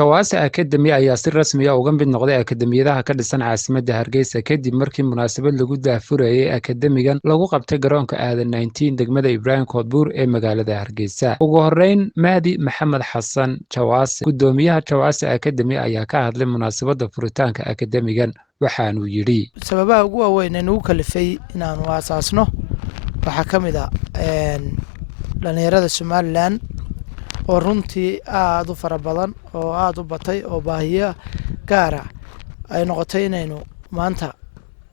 Chawasa Academy ayaa si rasmi ah uga mid noqday akademiyadaha ka dhisan caasimadda Hargeysa kadib markii munaasabad lagu daahfurayay akademigan lagu qabtay garoonka aadan 19 degmada Ibrahim Koodbuur ee magaalada Hargeysa. Ugu horreyn, Mahdi Maxamed Xasan Chawase, gudoomiyaha Chawasa Academy ayaa ka hadlay munaasabadda furitaanka akademigan, waxaanu yidhi sababaha ugu waaweyn ee nagu kalifay inaanu aasaasno waxaa ka mid ah dhalinyarada Somaliland oo runtii aad u fara badan oo aad u batay oo baahiyo gaar ah ay noqotay inaynu maanta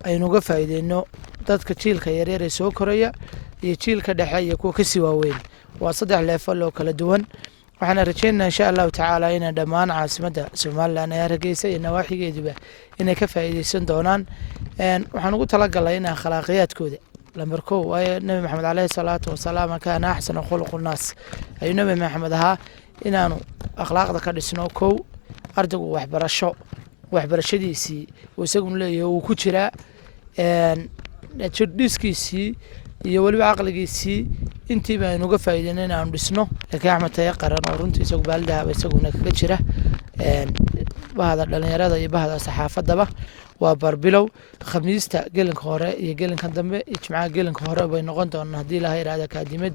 aynu uga faa'iideyno dadka jiilka yaryar ee soo koraya iyo jiilka dhexe iyo kuwa ka sii waaweyn. waa saddex level oo kala duwan. waxaan rajaynayaa insha Allah tacaala in dhammaan caasimadda Somaliland ay Hargeysa iyo nawaaxigeediba inay ka faa'iideysan doonaan. waxaan ugu talagalay in akhlaaqiyadkooda لمبر كو نبي محمد عليه الصلاة والسلام كان أحسن خلق الناس. أي نبي محمد ها إنه أخلاق ذكر السنو كو أرجو وحبر شديسي وسجون له وكتيرة تشديسكيسي يولي بعقلكيسي أنتي ما نوقف إذا نعم بسنو لكن أحمد تيقرر ورنت يسوق بالده ويسوقنا كتيرة بهذا اللي يراد بهذا صحافة دبا وبربلو خميستا جيلن كهراء يجيلن كان دم يجمع جيلن كهراء بينقون دون هدي لها إرادة كاديمية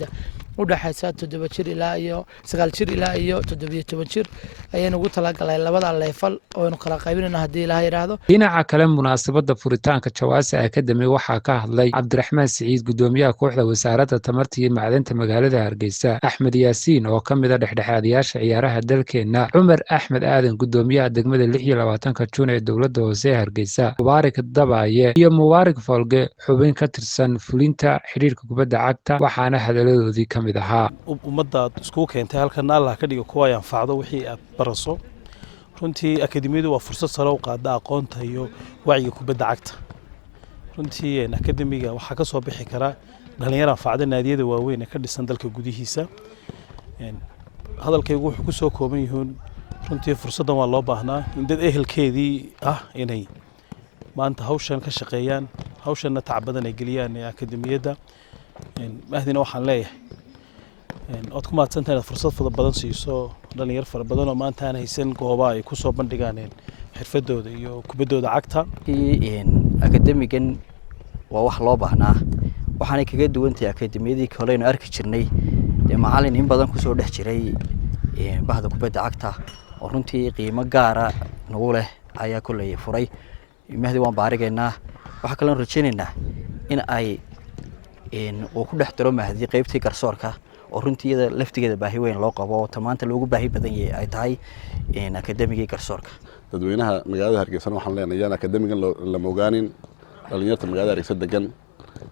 وده حسات تدبشر إلى أيو سقالشر إلى أيو تدبيه تبشر أي نقول طلاق على اللبض على يفل أو نقرأ قابلين إن هدي لها إرادة. هنا عكلام مناسبة فورتانك Chawasa Academy waxaa ka hadlay Cabdiraxmaan Siciid gudoomiyaha kooxda wasaaradda tamarta iyo macdanta magaalada Hargeysa, Axmed Yaasiin oo ka mid ah dhexdhexaadiyaasha ciyaaraha dalkeena, Cumar Axmed Aadan gudoomiyaha degmada 26 Juun ee dowladda hoose Hargeysa, Mubaarak Dabaye iyo Mubaarak Folge xubin ka tirsan fulinta xiriirka kubadda cagta, waxaana hadaladoodii ka mid ahaa ummadda isku keentay halkan Allah ka dhigo kuwa yanfacdo wixii aad baraso. runtii akademiyadu waa fursad sare u qaada aqoonta iyo wacyiga kubadda cagta. runtii akademiga waxaa ka soo bixi kara dhalinyaro anfacda naadiyada waaweyn ee ka dhisan dalka gudihiisa. hadalkaygu wuxuu ku soo kooban yahay runtii fursadan waa loo baahnaa in dad ehelkeedii ah inay maanta hawshan ka shaqeeyaan, hawshanna tacab badan ay geliyaan akademiyada. mahdina waxaan leeyahay ood ku maadsantahay inaad fursad badan siiso dhalinyaro fara badan oo maanta aan haysan gooba ay ku soo bandhigaan xirfadooda iyo kubaddooda cagta. akademigan waa wax loo baahnaa, waxaanay kaga duwan tahay akademiyadii kale aynu arki jirnay macallin in badan ku soo dhex jiray bahda kubadda cagta oo runtii qiimo gaar ah nagu leh ayaa kulay furay. mahdi waan baarigeynaa, waxa kale oo rajaynaynaa in ay oo ku dhex daro mahdi qaybtii garsoorka oo runtii iyada laftigeeda baahi weyn loo qabo oo tamaanta loogu baahi badan yahay ay tahay akademigii garsoorka. dadweynaha magaalada Hargeysa waxaan leenahay akademigan la mogaanin dhalinyarada magaalada Hargeysa degan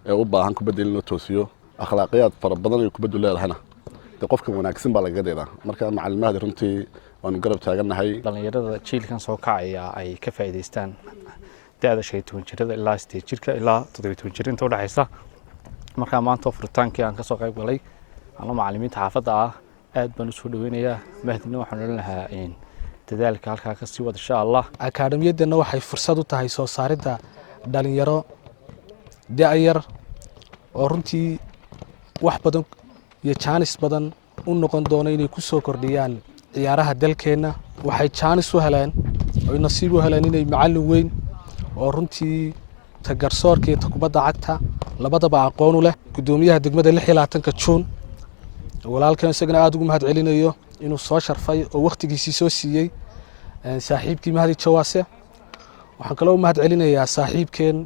ee u baahan kubadda in loo toosiyo akhlaaqiyad fara badan oo kubaddu leedahayna qofka wanaagsan baa laga deedaa. marka macallimada runtii waanu garab taaganahay dhalinyarada jiilkan soo kacaya ay ka faa'iideystaan da'da 15 jirada ilaa 8 jirka ilaa 17 jir inta u dhaxaysa. marka maanta furitaankii aan ka soo qayb galay ama macallimiinta xaafadda ah aad baan u soo dhaweynayaa. mahdina waxaan leeyahay dadaalka halka ka sii wada insha Allah. akademiyadana waxay fursad u tahay soo saaridda dhalinyaro da'yar oo runtii wax badan iyo chance badan u noqon doona inay ku soo kordhiyaan ciyaaraha dalkeena. waxay chance u heleen oo nasiib u heleen inay macallin weyn oo runtii garsoorka iyo kubadda cagta labadaba aqoon u leh. gudoomiyaha degmada 26 Juun walaalkan isagana aad ugu mahad celinayo inuu soo sharfay oo waqtigiisii soo siiyay saaxiibkii Mahdi Chawase. waxaan kale oo mahad celinayaa saaxiibkeen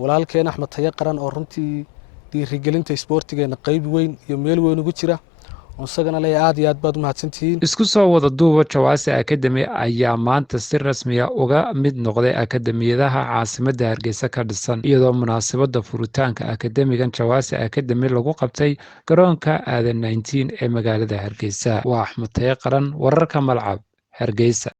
walaalkeen Axmed Tayaqaran oo runtii dhiirigelinta isboortigeena qayb weyn iyo meel weyn ugu jira. isagana leeyahay aad iyo aad baad u mahadsantihiin. Isku soo wada duuba Chawasa Academy ayaa maanta si rasmi ah uga mid noqday akademiyadaha caasimadda Hargeysa ka dhisan, iyadoo munaasabadda furitaanka akademigan Chawasa Academy lagu qabtay garoonka aadan 19 ee magaalada Hargeysa. waa Axmed Tayaqaran, wararka Malcab, Hargeysa.